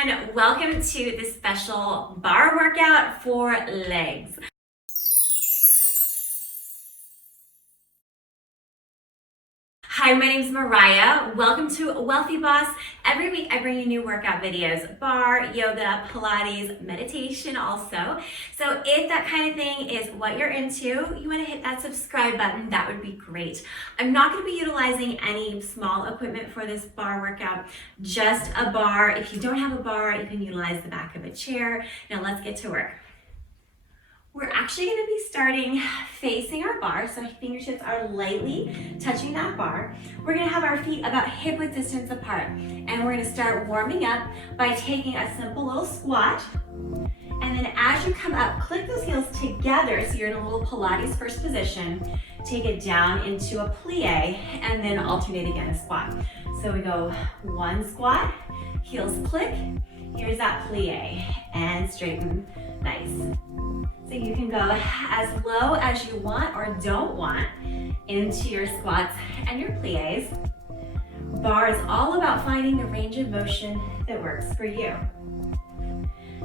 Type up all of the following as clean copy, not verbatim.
everyone. Welcome to this special bar workout for legs. Hi, my name is Mariah. Welcome to Wealthy Boss. Every week I bring you new workout videos, bar, yoga, Pilates, meditation also. So if that kind of thing is what you're into, you want to hit that subscribe button, that would be great. I'm not going to be utilizing any small equipment for this bar workout, just a bar. If you don't have a bar, you can utilize the back of a chair. Now let's get to work. We're actually going to be starting facing our bar, so our fingertips are lightly touching that bar. We're going to have our feet about hip width distance apart, and we're going to start warming up by taking a simple little squat. And then as you come up, click those heels together so you're in a little Pilates first position. Take it down into a plie, and then alternate again a squat. So we go one squat, heels click, here's that plie, and straighten, nice. So you can go as low as you want or don't want into your squats and your plies. Bar is all about finding the range of motion that works for you.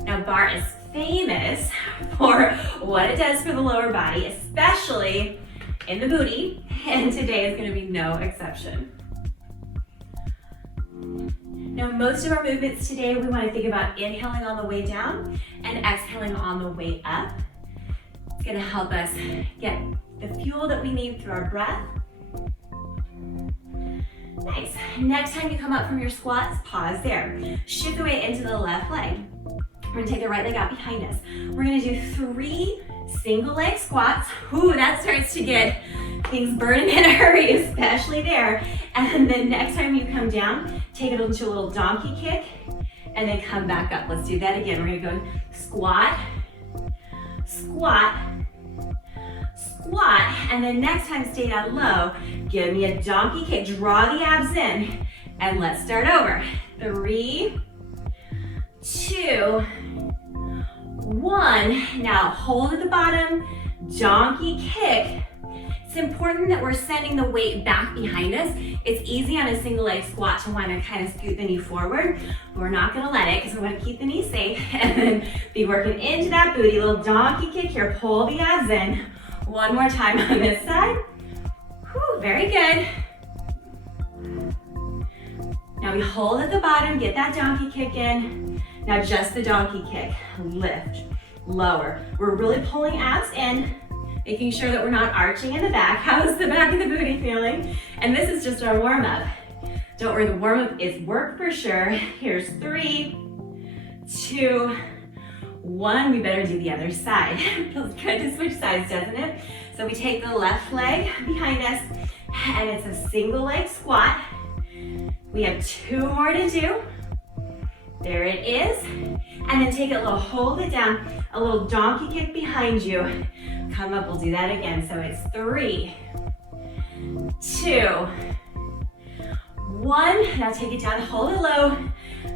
Now, bar is famous for what it does for the lower body, especially in the booty, and today is going to be no exception. Now, most of our movements today, we want to think about inhaling on the way down and exhaling on the way up. It's going to help us get the fuel that we need through our breath. Nice. Next time you come up from your squats, pause there. Shift the weight into the left leg. We're going to take the right leg out behind us. We're going to do 3 single leg squats. Ooh, that starts to get things burning in a hurry, especially there. And then next time you come down, take it into a little donkey kick and then come back up. Let's do that again. We're going to go squat, squat, squat, and then next time stay down low. Give me a donkey kick, draw the abs in, and let's start over. 3, 2, 1. Now hold at the bottom, donkey kick. It's important that we're sending the weight back behind us. It's easy on a single leg squat to want to kind of scoot the knee forward, but we're not going to let it because we want to keep the knee safe and then be working into that booty. Little donkey kick here, pull the abs in. One more time on this side. Whew, very good. Now we hold at the bottom, get that donkey kick in. Now just the donkey kick, lift, lower. We're really pulling abs in, making sure that we're not arching in the back. How's the back of the booty feeling? And this is just our warm up. Don't worry, the warm up is work for sure. Here's 3, 2, 1. We better do the other side. Feels good to switch sides, doesn't it? So we take the left leg behind us and it's a single leg squat. We have 2 more to do. There it is. And then take it a little, hold it down, a little donkey kick behind you. Come up, we'll do that again. So it's 3, 2, 1. Now take it down, hold it low.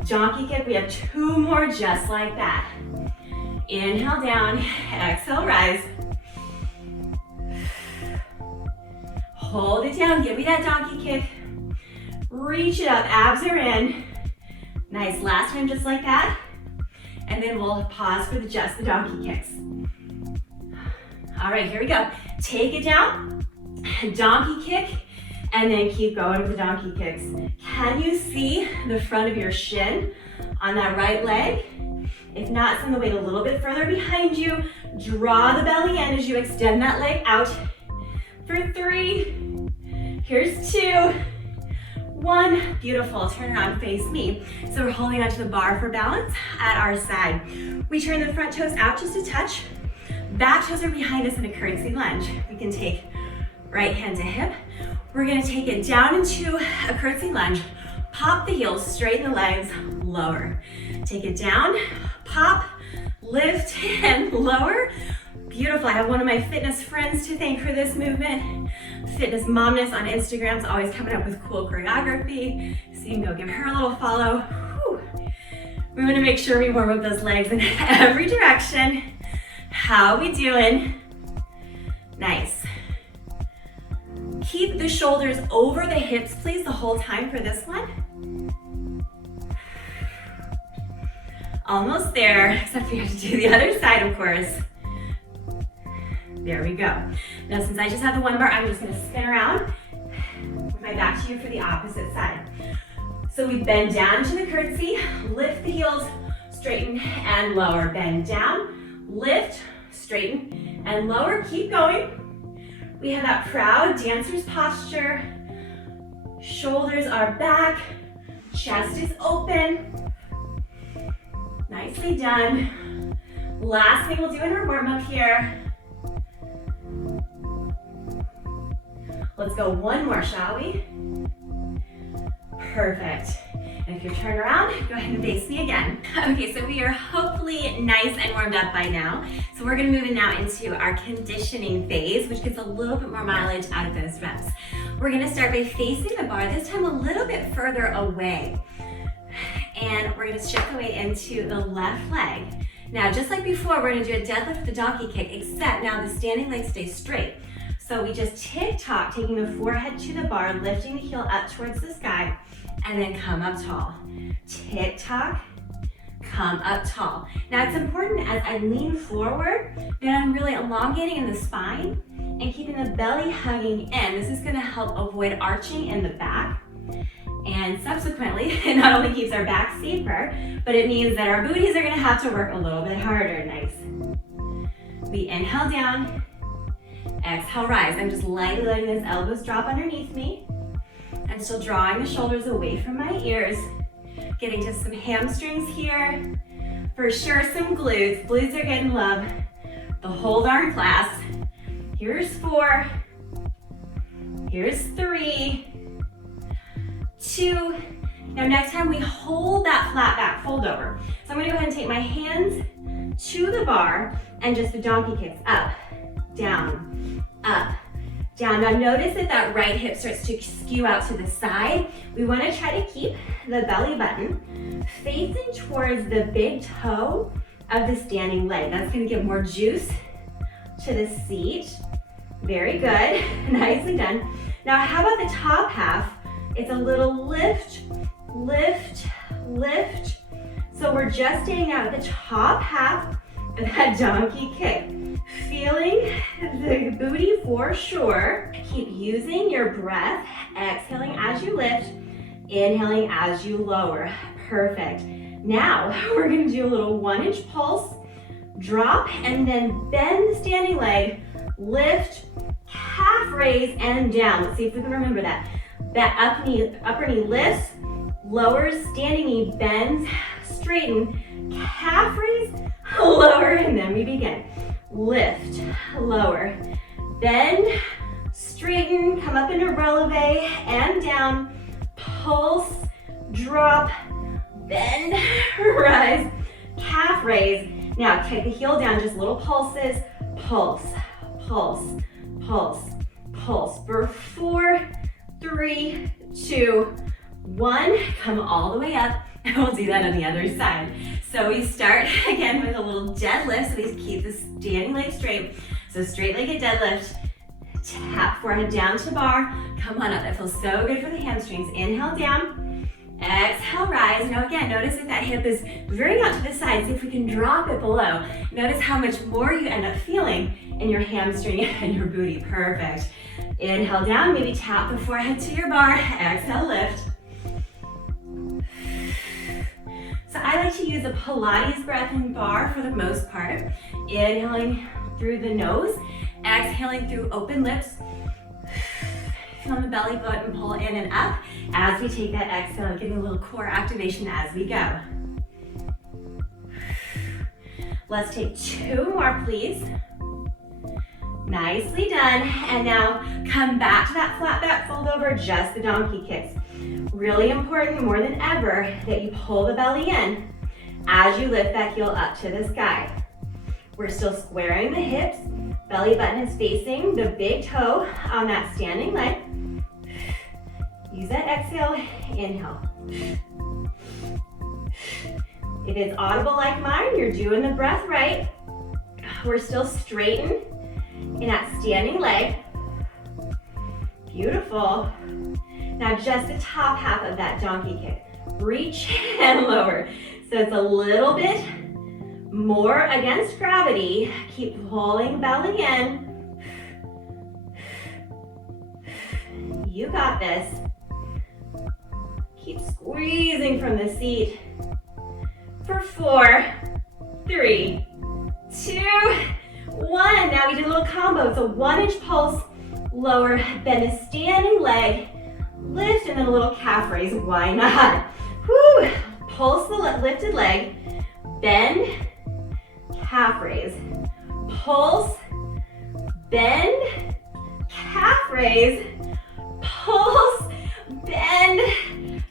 Donkey kick, we have 2 more just like that. Inhale down, exhale, rise. Hold it down, give me that donkey kick. Reach it up, abs are in. Nice, last time just like that. And then we'll pause for just the donkey kicks. All right, here we go. Take it down, donkey kick, and then keep going with the donkey kicks. Can you see the front of your shin on that right leg? If not, send the weight a little bit further behind you. Draw the belly in as you extend that leg out. For 3, here's 2, 1. Beautiful, turn around, face me. So we're holding onto the bar for balance at our side. We turn the front toes out just a touch. Back toes are behind us in a curtsy lunge. We can take right hand to hip. We're gonna take it down into a curtsy lunge. Pop the heels, straighten the legs, lower. Take it down, pop, lift, and lower. Beautiful. I have one of my fitness friends to thank for this movement. Fitness Momness on Instagram is always coming up with cool choreography, so you can go give her a little follow. Whew. We want to make sure we warm up those legs in every direction. How we doing? Nice. Keep the shoulders over the hips, please, the whole time for this one. Almost there, except we have to do the other side, of course. There we go. Now, since I just have the one bar, I'm just gonna spin around with my back to you for the opposite side. So we bend down to the curtsy, lift the heels, straighten and lower. Bend down, lift, straighten and lower. Keep going. We have that proud dancer's posture. Shoulders are back, chest is open. Nicely done. Last thing we'll do in our warm-up here. Let's go one more, shall we? Perfect. And if you turn around, go ahead and face me again. Okay, so we are hopefully nice and warmed up by now. So we're gonna move in now into our conditioning phase, which gets a little bit more mileage out of those reps. We're gonna start by facing the bar, this time a little bit further away. And we're gonna shift the weight into the left leg. Now, just like before, we're gonna do a deadlift with the donkey kick, except now the standing leg stays straight. So we just tick-tock, taking the forehead to the bar, lifting the heel up towards the sky, and then come up tall. Tick-tock, come up tall. Now it's important as I lean forward that I'm really elongating in the spine and keeping the belly hugging in. This is gonna help avoid arching in the back. And subsequently, it not only keeps our back safer, but it means that our booties are gonna have to work a little bit harder. Nice. We inhale down, exhale, rise. I'm just lightly letting those elbows drop underneath me. I'm still drawing the shoulders away from my ears, getting to some hamstrings here. For sure, some glutes. Glutes are getting love the whole darn class. Here's 4. Here's 3, 2. Now next time we hold that flat back fold over. So I'm gonna go ahead and take my hands to the bar and just the donkey kicks up, down, up, down. Now notice that that right hip starts to skew out to the side. We wanna try to keep the belly button facing towards the big toe of the standing leg. That's gonna give more juice to the seat. Very good, nicely done. Now how about the top half? It's a little lift, lift, lift. So we're just staying out at the top half of that donkey kick. Feeling the booty for sure. Keep using your breath, exhaling as you lift, inhaling as you lower. Perfect. Now we're gonna do a little 1-inch pulse, drop, and then bend the standing leg, lift, calf raise, and down. Let's see if we can remember that. That upper knee lifts, lowers, standing knee bends, straighten, calf raise, lower, and then we begin. Lift, lower, bend, straighten, come up into releve, and down, pulse, drop, bend, rise, calf raise. Now take the heel down, just little pulses, pulse, pulse, pulse, pulse. For 4, 3, 2, 1. Come all the way up, and we'll do that on the other side. So we start again with a little deadlift, so we keep the standing leg straight. So straight-legged deadlift, tap forehead down to bar, come on up. That feels so good for the hamstrings. Inhale down, exhale, rise. Now again, notice that that hip is veering out to the side. See if we can drop it below. Notice how much more you end up feeling in your hamstring and your booty. Perfect. Inhale down, maybe tap the forehead to your bar. Exhale, lift. So I like to use a Pilates breath in bar for the most part. Inhaling through the nose, exhaling through open lips. Feel the belly button pull in and up as we take that exhale, getting a little core activation as we go. Let's take 2 more, please. Nicely done. And now come back to that flat back fold over, just the donkey kicks. Really important, more than ever, that you pull the belly in as you lift that heel up to the sky. We're still squaring the hips. Belly button is facing the big toe on that standing leg. Use that exhale, inhale. If it's audible like mine, you're doing the breath right. We're still straightened in that standing leg. Beautiful. Now just the top half of that donkey kick. Reach and lower. So it's a little bit more against gravity. Keep pulling belly in. You got this. Keep squeezing from the seat. For 4, 3, 2, 1. Now we did a little combo. It's a 1-inch pulse, lower, bend the standing leg, lift, and then a little calf raise. Why not? Woo! Pulse the lifted leg, bend, calf raise. Pulse, bend, calf raise. Pulse, bend,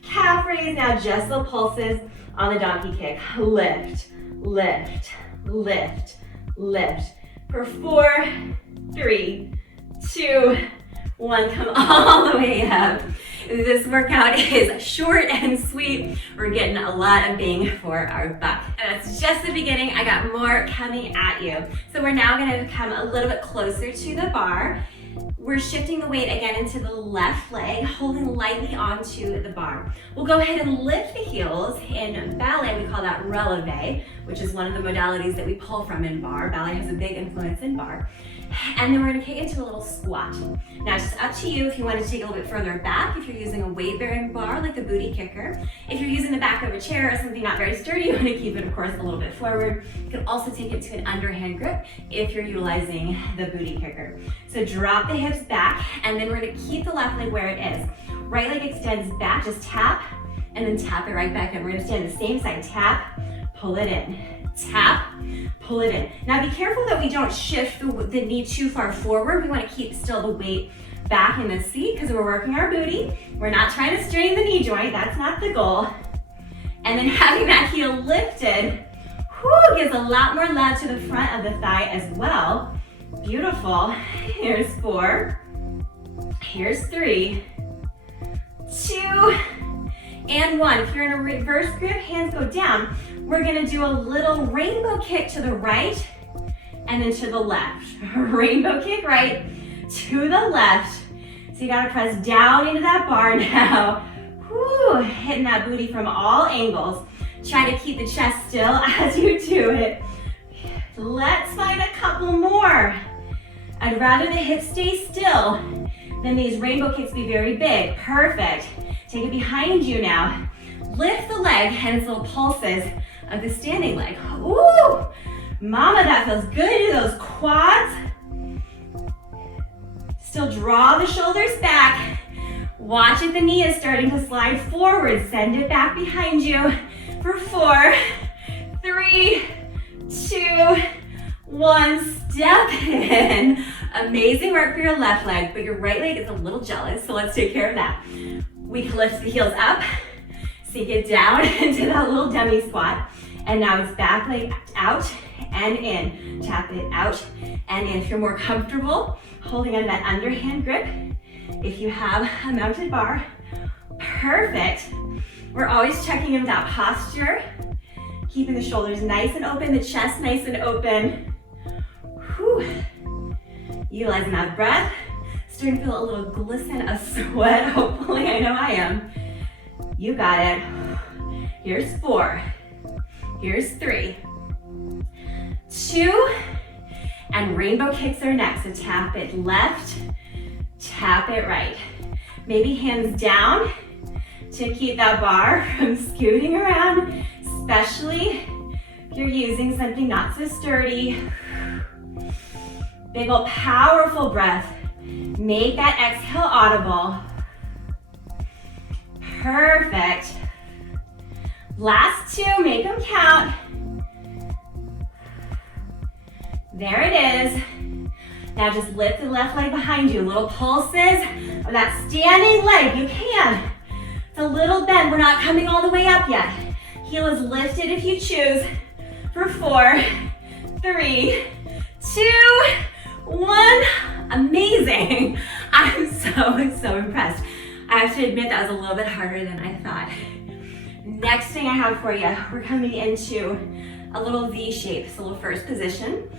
calf raise. Now just the pulses on the donkey kick. Lift, lift, lift, lift. For 4, 3, 2, 1. Come all the way up. This workout is short and sweet. We're getting a lot of bang for our buck. And that's just the beginning. I got more coming at you. So we're now gonna come a little bit closer to the bar. We're shifting the weight again into the left leg, holding lightly onto the bar. We'll go ahead and lift the heels. In ballet, we call that releve, which is one of the modalities that we pull from in bar. Ballet has a big influence in bar. And then we're gonna kick into a little squat. Now it's just up to you if you want to take it a little bit further back, if you're using a weight-bearing bar like the booty kicker. If you're using the back of a chair or something not very sturdy, you want to keep it, of course, a little bit forward. You can also take it to an underhand grip if you're utilizing the booty kicker. So drop the hips back, and then we're gonna keep the left leg where it is. Right leg extends back, just tap, and then tap it right back in. We're gonna stand the same side, tap, pull it in. Tap, pull it in. Now be careful that we don't shift the knee too far forward. We want to keep still the weight back in the seat because we're working our booty. We're not trying to strain the knee joint. That's not the goal. And then having that heel lifted, gives a lot more love to the front of the thigh as well. Beautiful. Here's 4. Here's 3, 2, and 1. If you're in a reverse grip, hands go down. We're gonna do a little rainbow kick to the right and then to the left. Rainbow kick right to the left. So you gotta press down into that bar now. Hitting that booty from all angles. Try to keep the chest still as you do it. Let's find a couple more. I'd rather the hips stay still than these rainbow kicks be very big. Perfect. Take it behind you now. Lift the leg and its little pulses of the standing leg. Ooh, mama, that feels good. Do those quads. Still draw the shoulders back. Watch if the knee is starting to slide forward. Send it back behind you for 4, 3, 2, 1. Step in. Amazing work for your left leg, but your right leg is a little jealous, so let's take care of that. We can lift the heels up, sink it down into that little dummy squat. And now it's back leg out and in. Tap it out and in. If you're more comfortable holding on that underhand grip, if you have a mounted bar, perfect. We're always checking in with that posture, keeping the shoulders nice and open, the chest nice and open. Utilizing that breath. Starting to feel a little glisten of sweat, hopefully. I know I am. You got it. Here's 4. Here's 3, 2, and rainbow kicks are next. So tap it left, tap it right. Maybe hands down to keep that bar from scooting around, especially if you're using something not so sturdy. Big ol' powerful breath. Make that exhale audible. Perfect. Last 2, make them count. There it is. Now just lift the left leg behind you. Little pulses of that standing leg. You can. It's a little bend. We're not coming all the way up yet. Heel is lifted if you choose. For 4, 3, 2, 1. Amazing. I'm so impressed. I have to admit that was a little bit harder than I thought. Next thing I have for you, we're coming into a little V shape. So a little first position.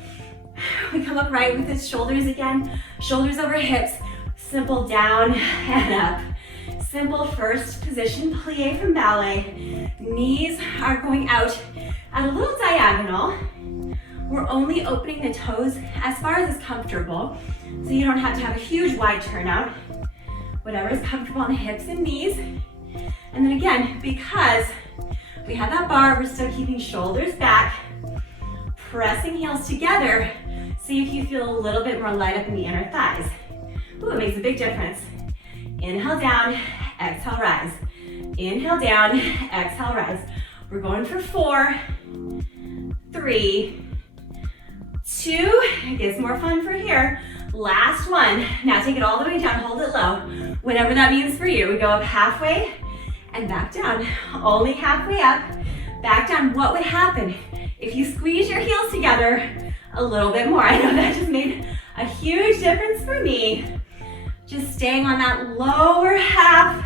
We come up right with the shoulders again. Shoulders over hips. Simple down and up. Simple first position plie from ballet. Knees are going out at a little diagonal. We're only opening the toes as far as is comfortable, so you don't have to have a huge wide turnout. Whatever is comfortable on the hips and knees. And then again, because we have that bar, we're still keeping shoulders back, pressing heels together. See if you feel a little bit more light up in the inner thighs. Ooh, it makes a big difference. Inhale down, exhale, rise. Inhale down, exhale, rise. We're going for 4, 3, 2. It gets more fun for here. Last one. Now take it all the way down, hold it low. Whatever that means for you. We go up halfway and back down. Only halfway up, back down. What would happen if you squeeze your heels together a little bit more? I know that just made a huge difference for me. Just staying on that lower half.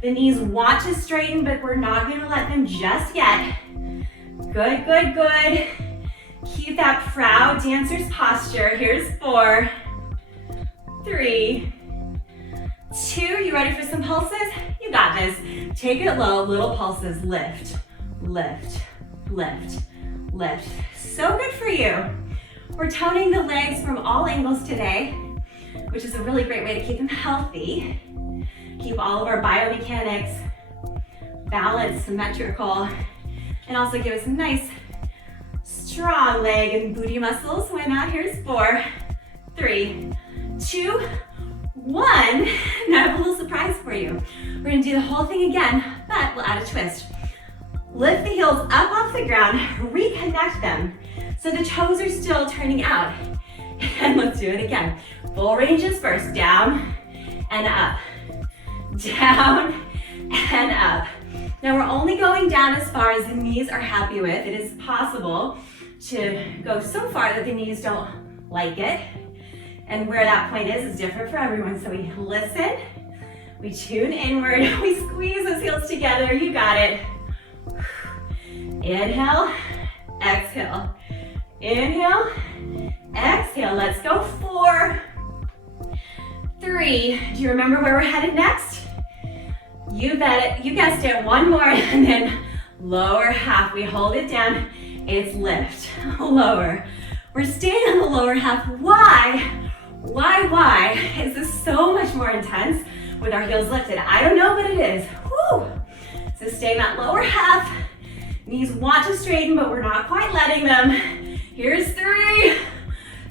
The knees want to straighten, but we're not gonna let them just yet. Good, good, good. Keep that proud dancer's posture. Here's 4, 3, 2. You ready for some pulses? You got this. Take it low, little pulses. Lift, lift, lift, lift. So good for you. We're toning the legs from all angles today, which is a really great way to keep them healthy. Keep all of our biomechanics balanced, symmetrical, and also give us some nice strong leg and booty muscles. Why not? Here's 4, 3, 2, 1. Now I have a little surprise for you. We're gonna do the whole thing again, but we'll add a twist. Lift the heels up off the ground, reconnect them so the toes are still turning out. And let's do it again. Full ranges first, down and up, down and up. Now we're only going down as far as the knees are happy with. It is possible to go so far that the knees don't like it. And where that point is different for everyone. So we listen, we tune inward, we squeeze those heels together. You got it. Inhale, exhale. Inhale, exhale. Let's go. 4, 3. Do you remember where we're headed next? You bet it. You guessed it. One more, and then lower half. We hold it down. It's lift. Lower. We're staying on the lower half. Why? Why is this so much more intense with our heels lifted? I don't know, but it is. Woo. So staying that lower half. Knees want to straighten, but we're not quite letting them. Here's 3,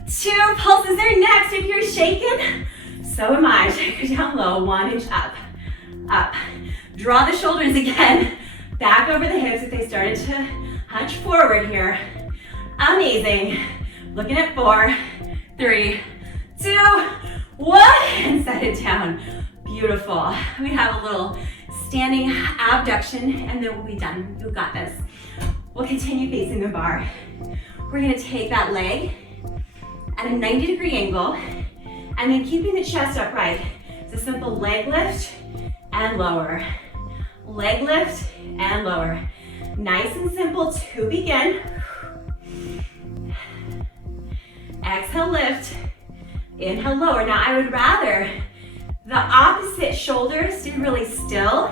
2. Pulses are next. If you're shaking, so am I. Take it down low. 1 inch up. Up. Draw the shoulders again. Back over the hips if they started to hunch forward here. Amazing. Looking at 4, 3, 2, 1, and set it down. Beautiful. We have a little standing abduction, and then we'll be done. You got this. We'll continue facing the bar. We're gonna take that leg at a 90-degree angle, and then keeping the chest upright. It's a simple leg lift and lower. Leg lift and lower. Nice and simple to begin. Exhale, lift. Inhale, lower. Now I would rather the opposite shoulder stay really still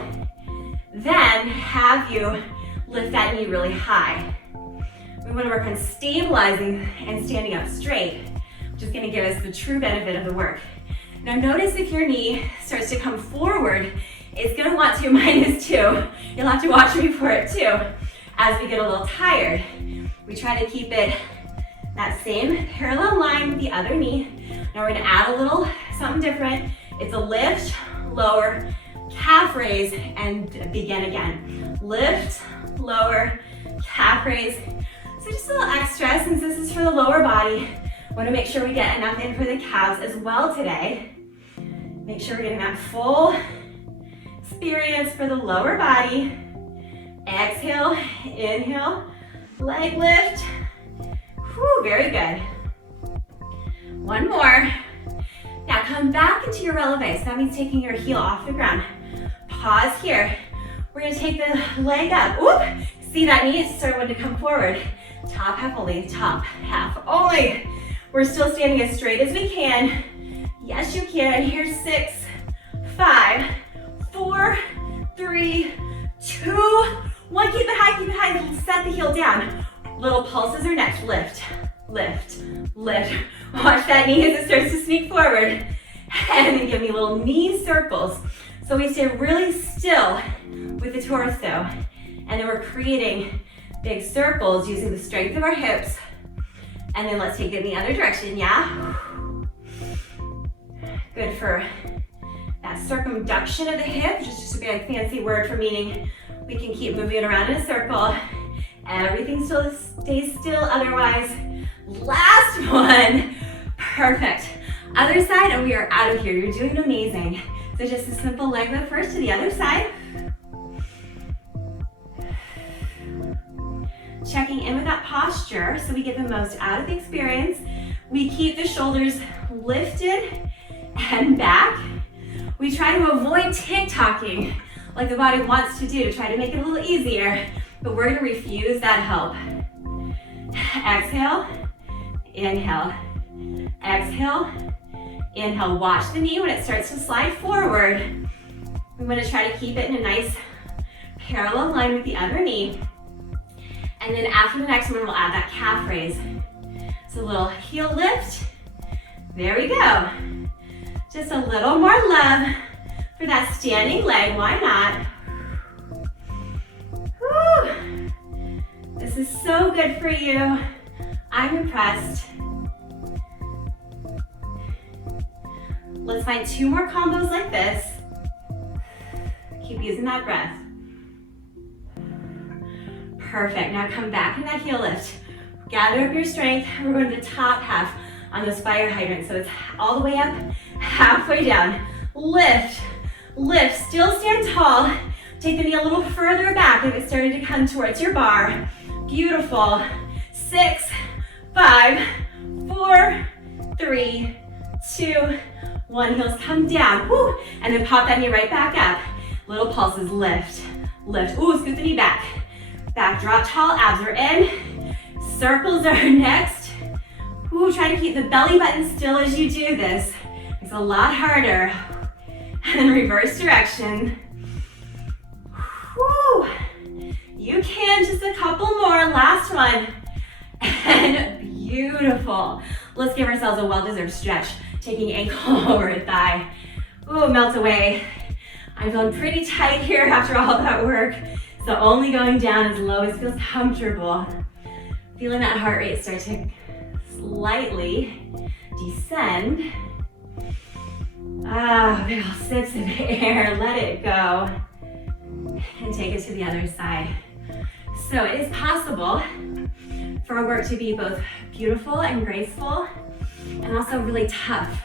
than have you lift that knee really high. We want to work on stabilizing and standing up straight, which is going to give us the true benefit of the work. Now notice if your knee starts to come forward, it's going to want to -2. You'll have to watch me for it too as we get a little tired. We try to keep it that same parallel line with the other knee. Now we're going to add a little something different. It's a lift, lower, calf raise, and begin again. Lift, lower, calf raise. So just a little extra since this is for the lower body. Want to make sure we get enough in for the calves as well today. Make sure we're getting that full experience for the lower body. Exhale, inhale, leg lift. Whew, very good. One more. Now come back into your releve. So that means taking your heel off the ground. Pause here. We're gonna take the leg up. Oop! See that knee is starting to come forward. Top half only, top half only. We're still standing as straight as we can. Yes, you can. Here's 6, 5, 4, 4, 3, 2, 1. Keep it high, keep it high. Set the heel down. Little pulses or next. Lift, lift, lift. Watch that knee as it starts to sneak forward. And then give me little knee circles. So we stay really still with the torso. And then we're creating big circles using the strength of our hips. And then let's take it in the other direction, yeah? Good for that circumduction of the hip, just a very fancy word for meaning we can keep moving it around in a circle. Everything still stays still otherwise. Last one. Perfect. Other side, and we are out of here. You're doing amazing. So just a simple leg lift first to the other side. Checking in with that posture so we get the most out of the experience. We keep the shoulders lifted and back. We try to avoid tick-tocking like the body wants to do to try to make it a little easier, but we're gonna refuse that help. Exhale, inhale, exhale, inhale. Watch the knee when it starts to slide forward. We wanna try to keep it in a nice parallel line with the other knee. And then after the next one, we'll add that calf raise. So a little heel lift. There we go. Just a little more love for that standing leg. Why not? Whew. This is so good for you. I'm impressed. Let's find 2 more combos like this. Keep using that breath. Perfect. Now come back in that heel lift. Gather up your strength. We're going to the top half on those fire hydrants. So it's all the way up, halfway down. Lift, lift. Still stand tall. Take the knee a little further back if it's starting to come towards your bar. Beautiful. 6, 5, 4, 3, 2, 1. Heels come down. Woo. And then pop that knee right back up. Little pulses. Lift, lift. Ooh, scoot the knee back. Back, drop tall, abs are in. Circles are next. Ooh, try to keep the belly button still as you do this. It's a lot harder. And then reverse direction. Woo. You can, just a couple more, last one. And beautiful. Let's give ourselves a well-deserved stretch. Taking ankle over thigh. Ooh, melt away. I'm feeling pretty tight here after all that work. So only going down as low as feels comfortable. Feeling that heart rate start to slightly descend. Ah, big ol' sips of air, let it go. And take it to the other side. So it is possible for our work to be both beautiful and graceful, and also really tough,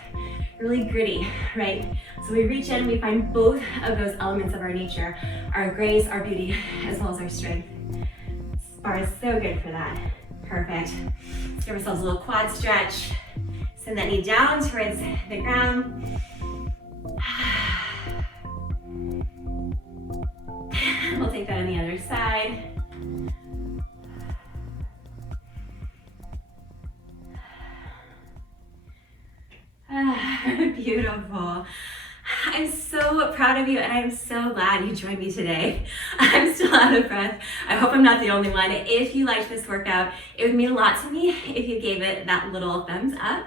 really gritty, right? So we reach in and we find both of those elements of our nature, our grace, our beauty, as well as our strength. This bar is so good for that. Perfect. Let's give ourselves a little quad stretch. Send that knee down towards the ground. We'll take that on the other side. Beautiful. I'm so proud of you, and I'm so glad you joined me today. I'm still out of breath. I hope I'm not the only one. If you liked this workout, it would mean a lot to me if you gave it that little thumbs up.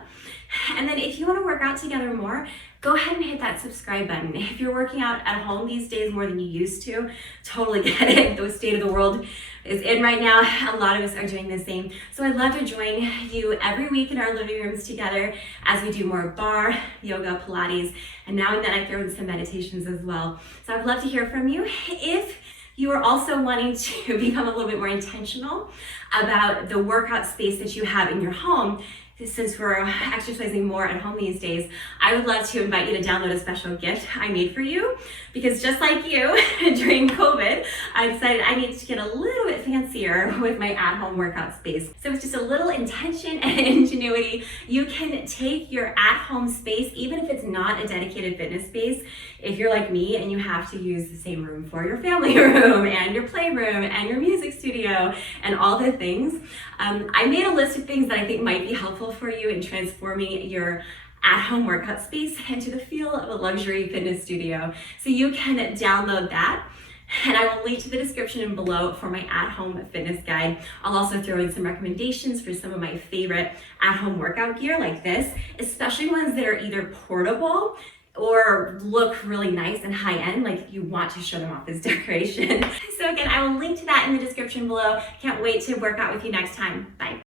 And then if you want to work out together more, go ahead and hit that subscribe button. If you're working out at home these days more than you used to, totally get it. The state of the world is in right now. A lot of us are doing the same. So I'd love to join you every week in our living rooms together as we do more bar, yoga, Pilates, and now and then I throw in some meditations as well. So I'd love to hear from you. If you are also wanting to become a little bit more intentional about the workout space that you have in your home, since we're exercising more at home these days, I would love to invite you to download a special gift I made for you, because just like you, during COVID, I decided I needed to get a little bit fancier with my at-home workout space. So it's just a little intention and ingenuity. You can take your at-home space, even if it's not a dedicated fitness space, if you're like me and you have to use the same room for your family room and your playroom and your music studio and all the things. I made a list of things that I think might be helpful for you in transforming your at-home workout space and to the feel of a luxury fitness studio. So you can download that. And I will link to the description below for my at-home fitness guide. I'll also throw in some recommendations for some of my favorite at-home workout gear like this, especially ones that are either portable or look really nice and high-end, like you want to show them off as decoration. So again, I will link to that in the description below. Can't wait to work out with you next time. Bye.